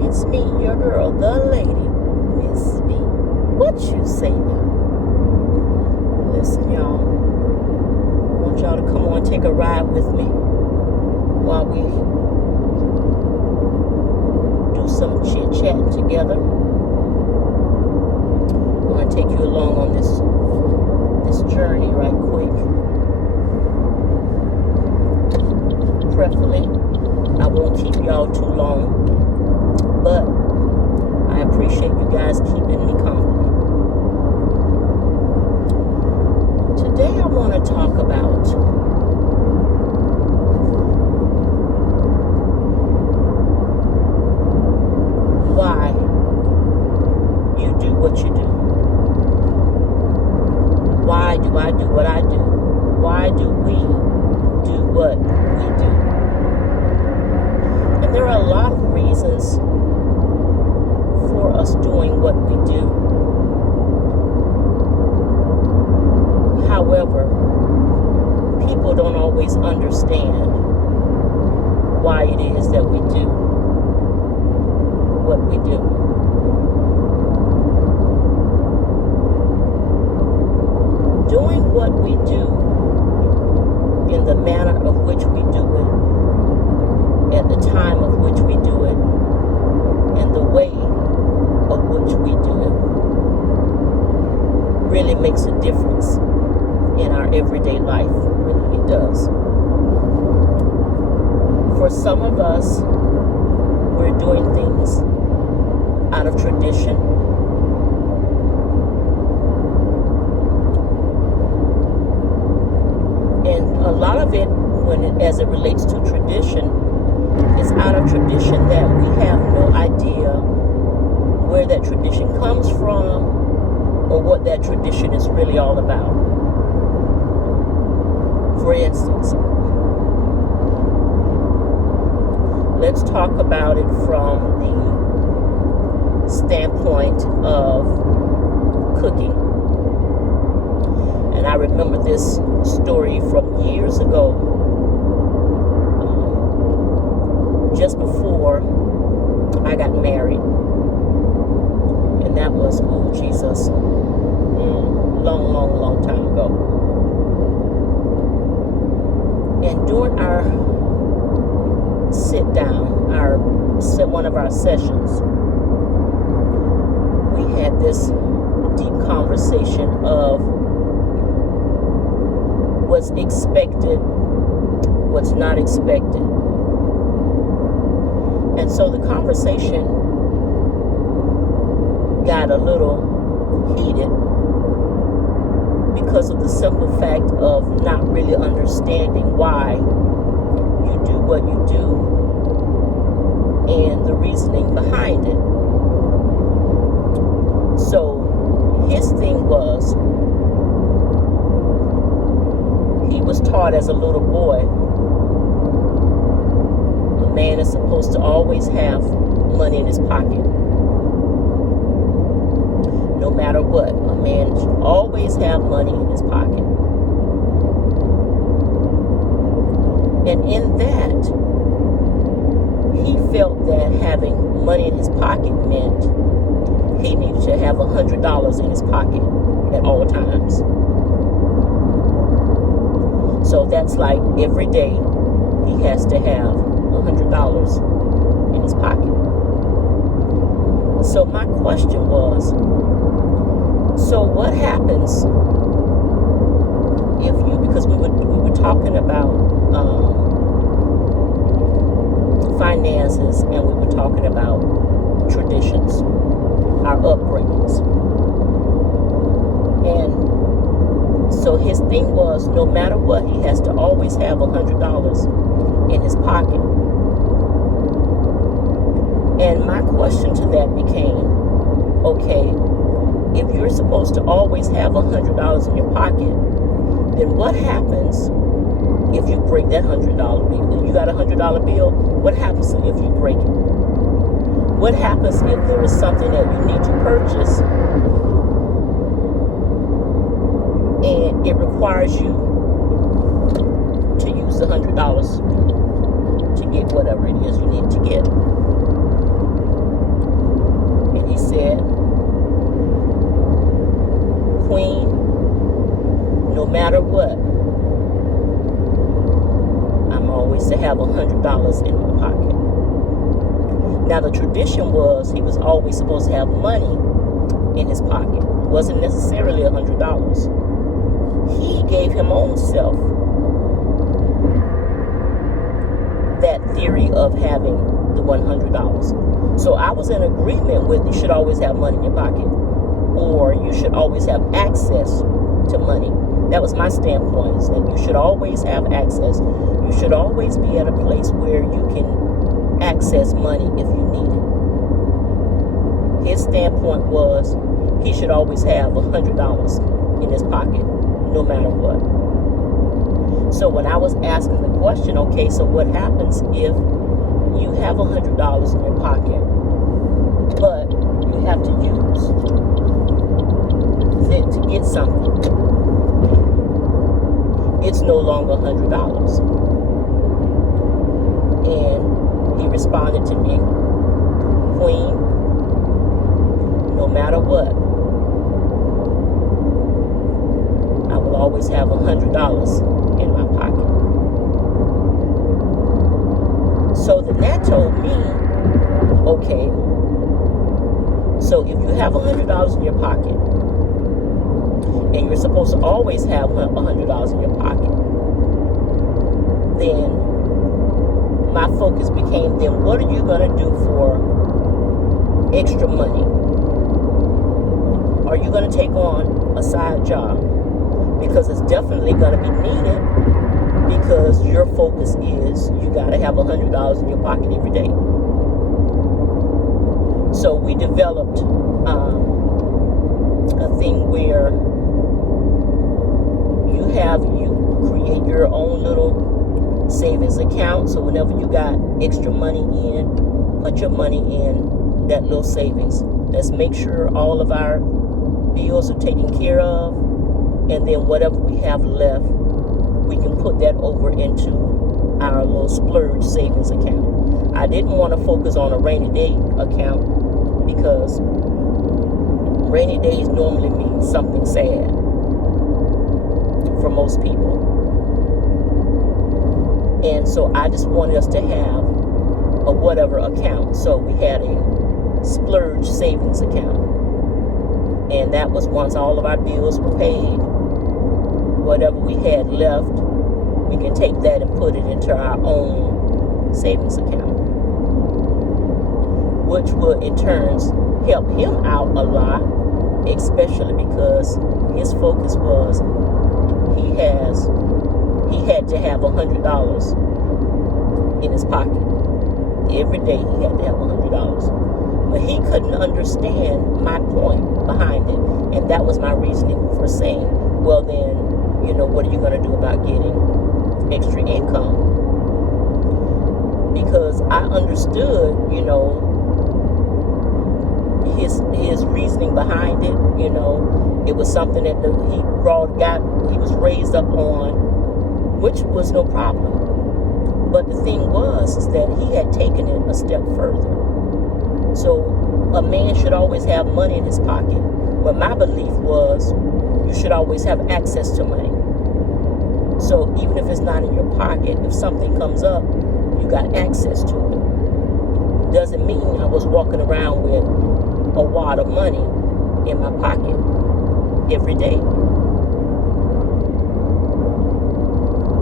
It's me, your girl, the lady, Miss B. What you say now? Listen, y'all. I want y'all to come on, take a ride with me while we do some chit-chatting together. I want to take you along on this journey right quick. Preferably, I won't keep y'all too long, but I appreciate you guys keeping me company. Today I want to talk about why you do what you do. Why do I do what I do? Why do we do what we do? And there are a lot of reasons for us doing what we do. However, people don't always understand why it is that we do what we do. Doing what we do in the manner of which we do it, at the time of which we do it, and the way of which we do it really makes a difference in our everyday life. Really, it does. For some of us, we're doing things out of tradition. And a lot of it, as it relates to tradition, is out of tradition that we have no idea where that tradition comes from or what that tradition is really all about. For instance, let's talk about it from the standpoint of cooking. And I remember this story from years ago, just before I got married. And that was, oh Jesus, long time ago. And during our sit down, one of our sessions, we had this deep conversation of what's expected, what's not expected. And so the conversation got a little heated because of the simple fact of not really understanding why you do what you do and the reasoning behind it. So his thing was, he was taught as a little boy, a man is supposed to always have money in his pocket. No matter what, a man should always have money in his pocket. And in that, he felt that having money in his pocket meant he needed to have $100 in his pocket at all times. So that's like every day he has to have $100 in his pocket. So my question was, so what happens if you, because we were talking about finances, and we were talking about traditions, our upbringings. And so his thing was, no matter what, he has to always have $100 in his pocket. And my question to that became, okay, if you're supposed to always have $100 in your pocket, then what happens if you break that $100 bill? You got a $100 bill, what happens if you break it? What happens if there is something that you need to purchase and it requires you to use the $100 to get whatever it is you need to get? he said, Queen, no matter what, I'm always to have $100 in my pocket. Now, the tradition was he was always supposed to have money in his pocket. It wasn't necessarily $100. He gave him own self that theory of having the $100. So I was in agreement with you should always have money in your pocket, or you should always have access to money. That was my standpoint, is that you should always have access. You should always be at a place where you can access money if you need it. His standpoint was he should always have $100 in his pocket, no matter what. So when I was asking the question, okay, so what happens if you have $100 in your pocket, but you have to use it to get something? It's no longer $100. And he responded to me, Queen, no matter what, I will always have $100 in my pocket. So then that told me, okay, so if you have $100 in your pocket, and you're supposed to always have $100 in your pocket, then my focus became, then what are you going to do for extra money? Are you going to take on a side job? Because it's definitely going to be needed, because your focus is you got to have $100 in your pocket every day. So we developed a thing where you create your own little savings account. So whenever you got extra money in, put your money in that little savings. Let's make sure all of our bills are taken care of, and then whatever we have left, we can put that over into our little splurge savings account. I didn't want to focus on a rainy day account, because rainy days normally mean something sad for most people. And so I just wanted us to have a whatever account. So we had a splurge savings account. And that was once all of our bills were paid, whatever we had left, we can take that and put it into our own savings account, which will in turn help him out a lot, especially because his focus was he had to have $100 in his pocket. Every day he had to have $100. But he couldn't understand my point behind it. And that was my reasoning for saying, well then, what are you going to do about getting extra income? Because I understood, his reasoning behind it. It was something that he was raised up on, which was no problem. But the thing was is that he had taken it a step further. So a man should always have money in his pocket. But my belief was you should always have access to money. So even if it's not in your pocket, if something comes up, you got access to it. Doesn't mean I was walking around with a wad of money in my pocket every day.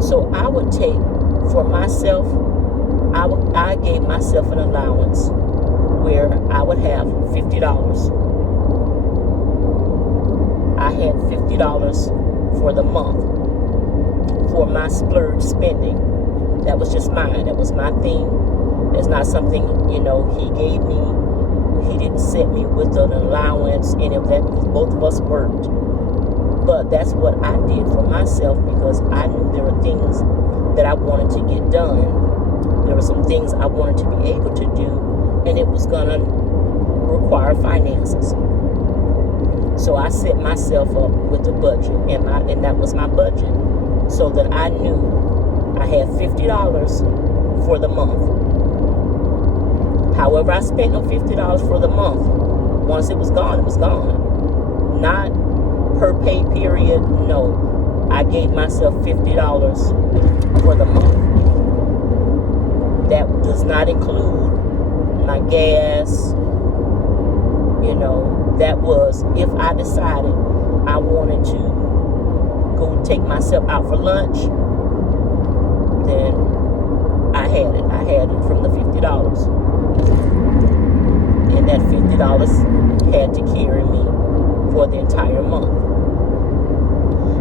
So I would take, for myself, I gave myself an allowance where I would have $50. I had $50 for the month for my splurge spending. That was just mine. That was my thing. It's not something, he gave me. He didn't set me with an allowance, any of that, because both of us worked. But that's what I did for myself, because I knew there were things that I wanted to get done. There were some things I wanted to be able to do, and it was going to require finances. So I set myself up with a budget, and that was my budget, so that I knew I had $50 for the month. However I spent them $50 for the month, once it was gone, it was gone. Not per pay period. No, I gave myself $50 for the month. That does not include my gas. You know, that was if I decided I wanted to go take myself out for lunch, then I had it. I had it from the $50. And that $50 had to carry me for the entire month.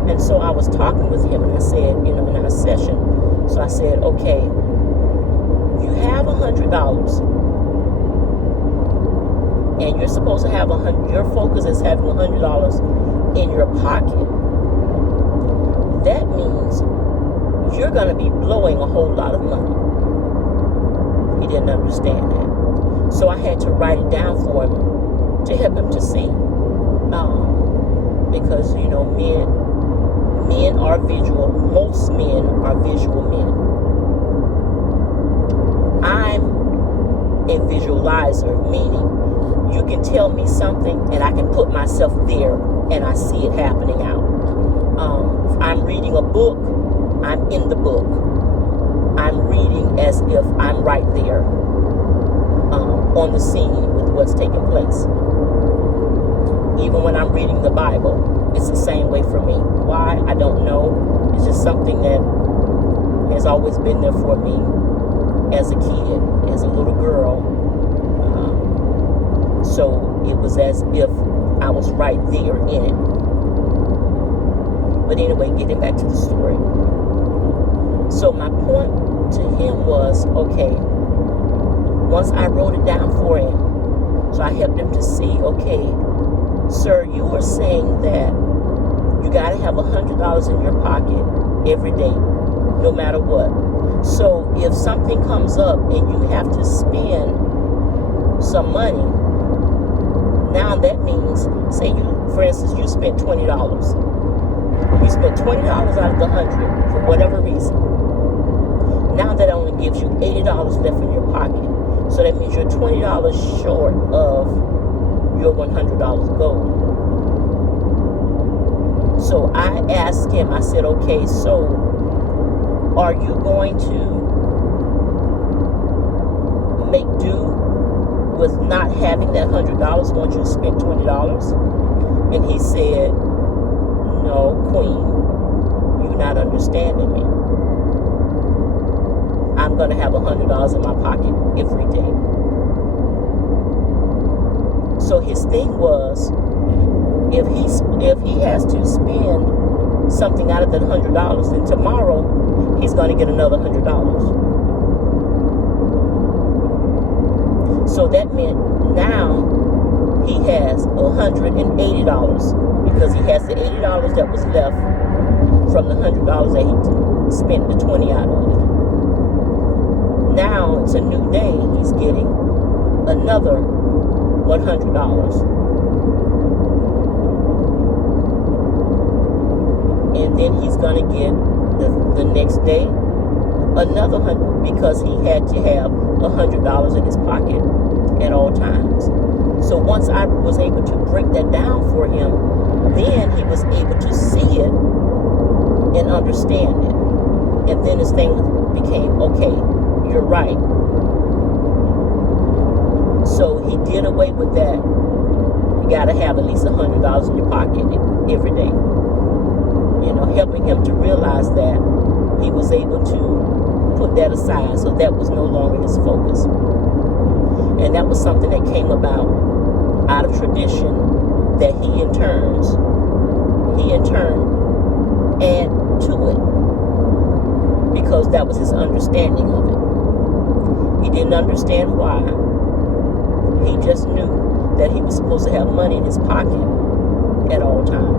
And so I was talking with him, and I said, you know, in our session, so I said, okay, you have $100, and you're supposed to have your focus is having $100 in your pocket. That means you're going to be blowing a whole lot of money. He didn't understand that. So I had to write it down for him to help him to see. Because, you know, men are visual. Most men are visual men. I'm a visualizer, meaning you can tell me something and I can put myself there and I see it happening out. If I'm reading a book, I'm in the book. I'm reading as if I'm right there on the scene with what's taking place. Even when I'm reading the Bible, it's the same way for me. Why? I don't know. It's just something that has always been there for me as a kid, as a little girl. So it was as if I was right there in it. But anyway, getting back to the story. So my point to him was, okay, once I wrote it down for him, so I helped him to see, okay, sir, you were saying that you got to have $100 in your pocket every day, no matter what. So if something comes up and you have to spend some money, now that means, say you, for instance, you spent $20. You spent $20 out of the 100 for whatever reason. Now that only gives you $80 left in your pocket. So that means you're $20 short of your $100 goal. So I asked him, I said, okay, so are you going to make do with not having that $100 once you spent $20? And he said, no, Queen, you're not understanding me. I'm going to have $100 in my pocket every day. So his thing was, if he has to spend something out of that $100, then tomorrow he's going to get another $100. So that meant now he has $180 because he has the $80 that was left from the $100 that he spent the 20 out of. Now it's a new day. He's getting another $100. And then he's going to get the next day another $100 because he had to have $100 in his pocket at all times. So once I was able to break that down for him, then he was able to see it and understand it. And then his thing became, okay, you're right. So he did away with that. You got to have at least $100 in your pocket every day. You know, helping him to realize that he was able to put that aside. So that was no longer his focus. And that was something that came about out of tradition that he in turn add to it, because that was his understanding of it. He didn't understand why. He just knew that he was supposed to have money in his pocket at all times.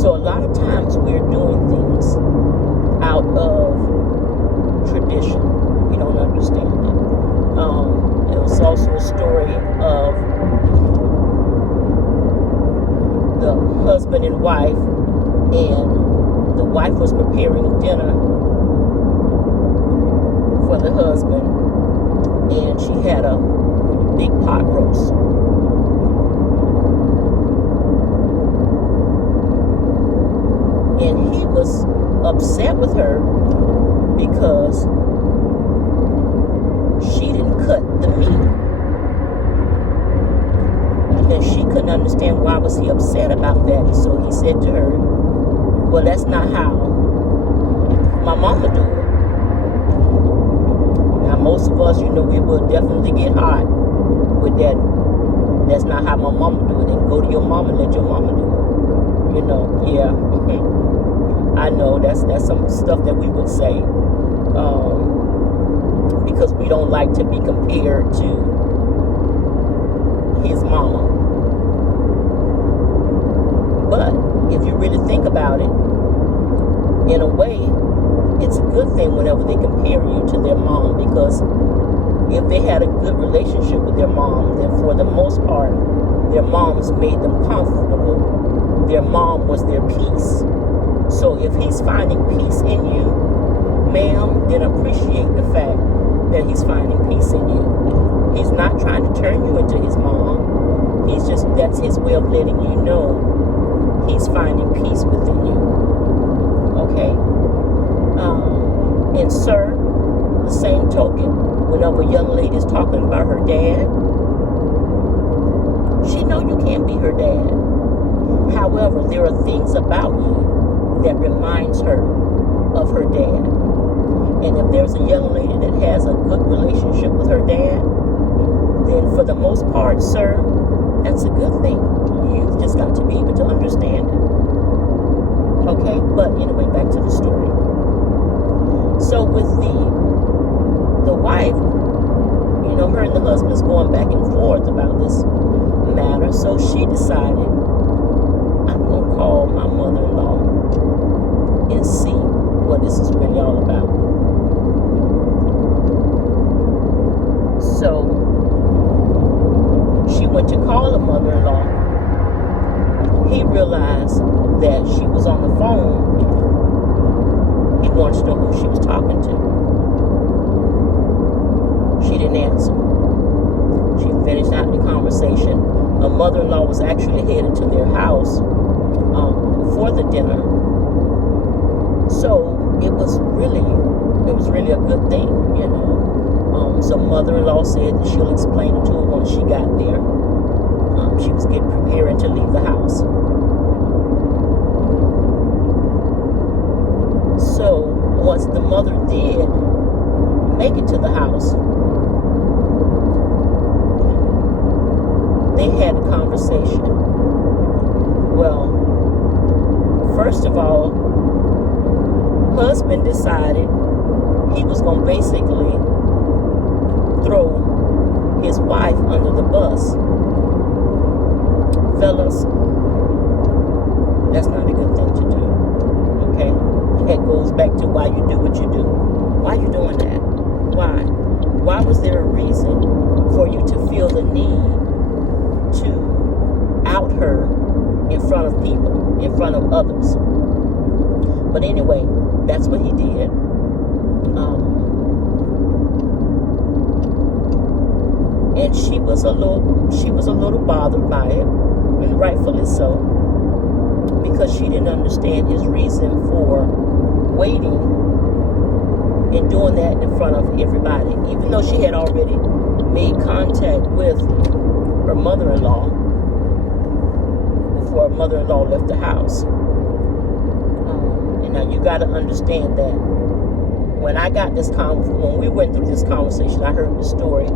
So a lot of times we're doing things out of tradition. We don't understand it. There was also a story of the husband and wife, and the wife was preparing dinner for the husband, and she had a big pot roast. And he was upset with her because she didn't cut the meat. And she couldn't understand why was he upset about that. So he said to her, well, that's not how my mama do it. Now, most of us, we will definitely get hot with that. That's not how my mama do it. And go to your mama and let your mama do it. Yeah. I know that's some stuff that we would say because we don't like to be compared to his mama. But if you really think about it, in a way, it's a good thing whenever they compare you to their mom, because if they had a good relationship with their mom, then for the most part, their moms made them comfortable. Their mom was their peace. So if he's finding peace in you, ma'am, then appreciate the fact that he's finding peace in you. He's not trying to turn you into his mom. That's his way of letting you know he's finding peace within you. Okay? And sir, the same token, whenever a young lady is talking about her dad, she know you can't be her dad. However, there are things about you that reminds her of her dad. And if there's a young lady that has a good relationship with her dad, then for the most part, sir, that's a good thing. You've just got to be able to understand it. Okay? But anyway, back to the story. So with the wife, her and the husband is going back and forth about this matter. So she decided, I'm going to call my mother-in-law and see what this is really all about. So she went to call her mother-in-law. He realized that she was on the phone. He wanted to know who she was talking to. She didn't answer. She finished out the conversation. Her mother-in-law was actually headed to their house for the dinner. So it was really a good thing, So mother-in-law said that she'll explain it to her once she got there. She was getting preparing to leave the house. So once the mother did make it to the house, they had a conversation. Well, first of all, husband decided he was going to basically throw his wife under the bus. Fellas, that's not a good thing to do. Okay? That goes back to why you do what you do. Why are you doing that? Why? Why was there a reason for you to feel the need to out her in front of people, in front of others? But anyway, that's what he did. And she was a little bothered by it, and rightfully so, because she didn't understand his reason for waiting and doing that in front of everybody, even though she had already made contact with her mother-in-law before her mother-in-law left the house. And now you got to understand that when we went through this conversation, I heard the story.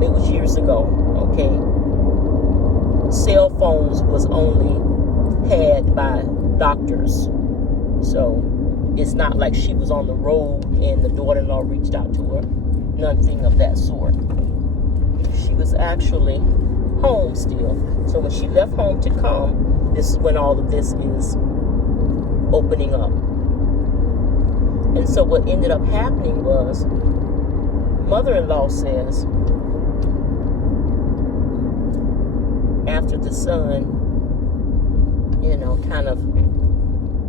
It was years ago. Okay, cell phones was only had by doctors, so it's not like she was on the road and the daughter-in-law reached out to her. Nothing of that sort. She was actually home still. So when she left home to come, this is when all of this is opening up. And so what ended up happening was, mother-in-law says, after the son, kind of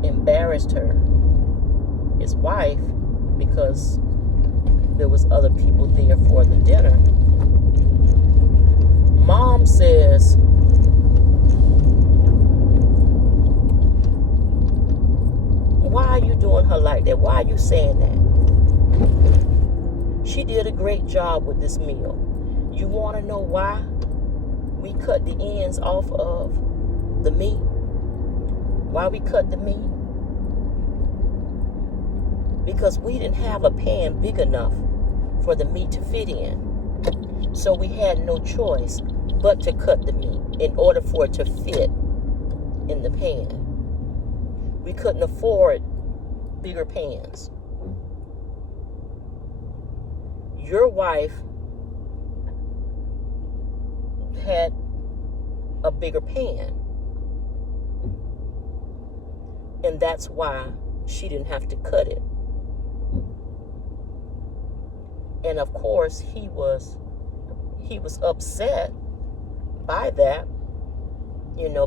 embarrassed her, his wife, because there was other people there for the dinner, mom says, why are you doing her like that? Why are you saying that? She did a great job with this meal. You want to know why we cut the ends off of the meat? Why we cut the meat? Because we didn't have a pan big enough for the meat to fit in. So we had no choice but to cut the meat in order for it to fit in the pan. We couldn't afford bigger pans. Your wife had a bigger pan, and that's why she didn't have to cut it. And of course, he was upset by that,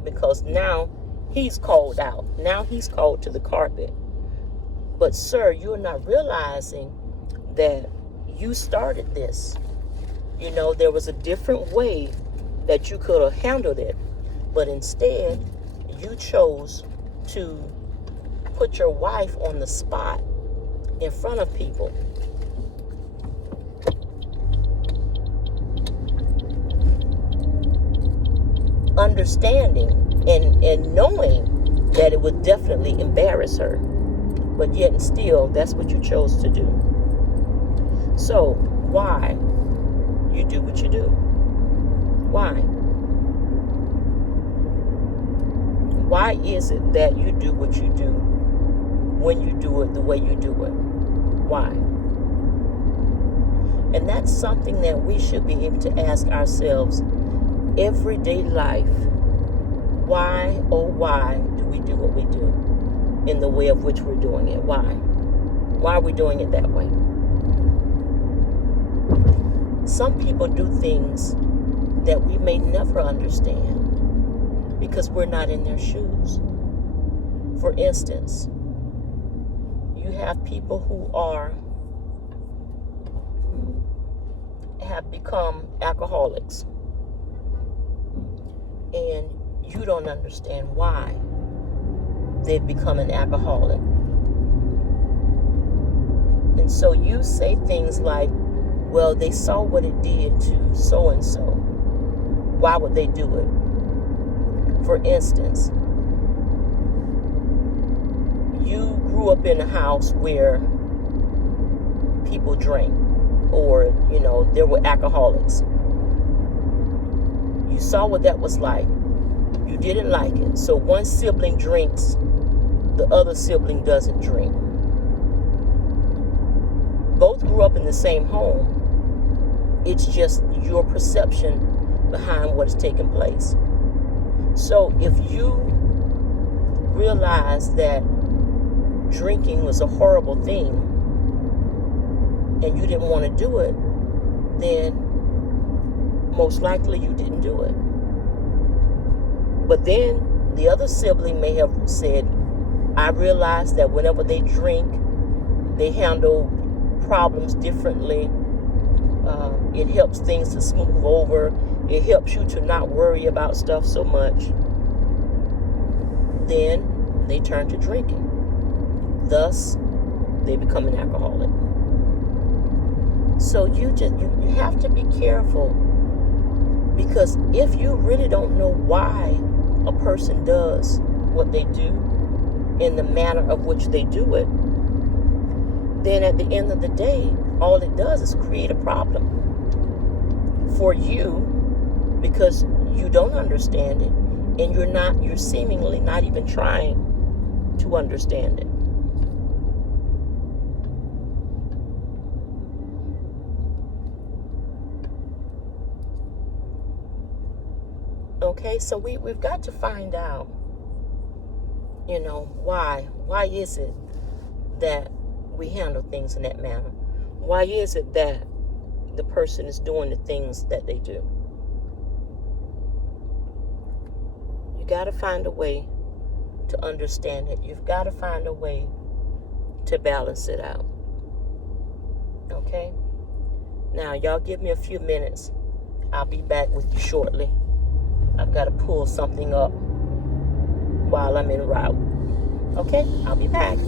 because now he's called out. Now he's called to the carpet. But sir, you're not realizing that you started this. There was a different way that you could have handled it, but instead you chose to put your wife on the spot in front of people. Understanding and knowing that it would definitely embarrass her, but yet and still that's what you chose to do. So why you do what you do? Why is it that you do what you do when you do it the way you do it? Why? And that's something that we should be able to ask ourselves everyday life. Why, oh why do we do what we do in the way of which we're doing it? Why? Why are we doing it that way? Some people do things that we may never understand because we're not in their shoes. For instance, you have people who have become alcoholics, and you don't understand why they've become an alcoholic. And so you say things like, well, they saw what it did to so-and-so. Why would they do it? For instance, you grew up in a house where people drank, or, there were alcoholics. You saw what that was like. You didn't like it. So one sibling drinks, the other sibling doesn't drink. Both grew up in the same home. It's just your perception behind what is taking place. So if you realize that drinking was a horrible thing and you didn't want to do it, then most likely you didn't do it. But then the other sibling may have said, I realize that whenever they drink, they handle problems differently. It helps things to smooth over. It helps you to not worry about stuff so much. Then they turn to drinking. Thus, they become an alcoholic. So you have to be careful, because if you really don't know why a person does what they do in the manner of which they do it, then at the end of the day, all it does is create a problem for you, because you don't understand it, and you're seemingly not even trying to understand it. Okay, so we've got to find out, why is it that we handle things in that manner? Why is it that the person is doing the things that they do? You got to find a way to understand it. You've got to find a way to balance it out. Okay? Now, y'all give me a few minutes. I'll be back with you shortly. I've got to pull something up while I'm en route. Okay, I'll be back.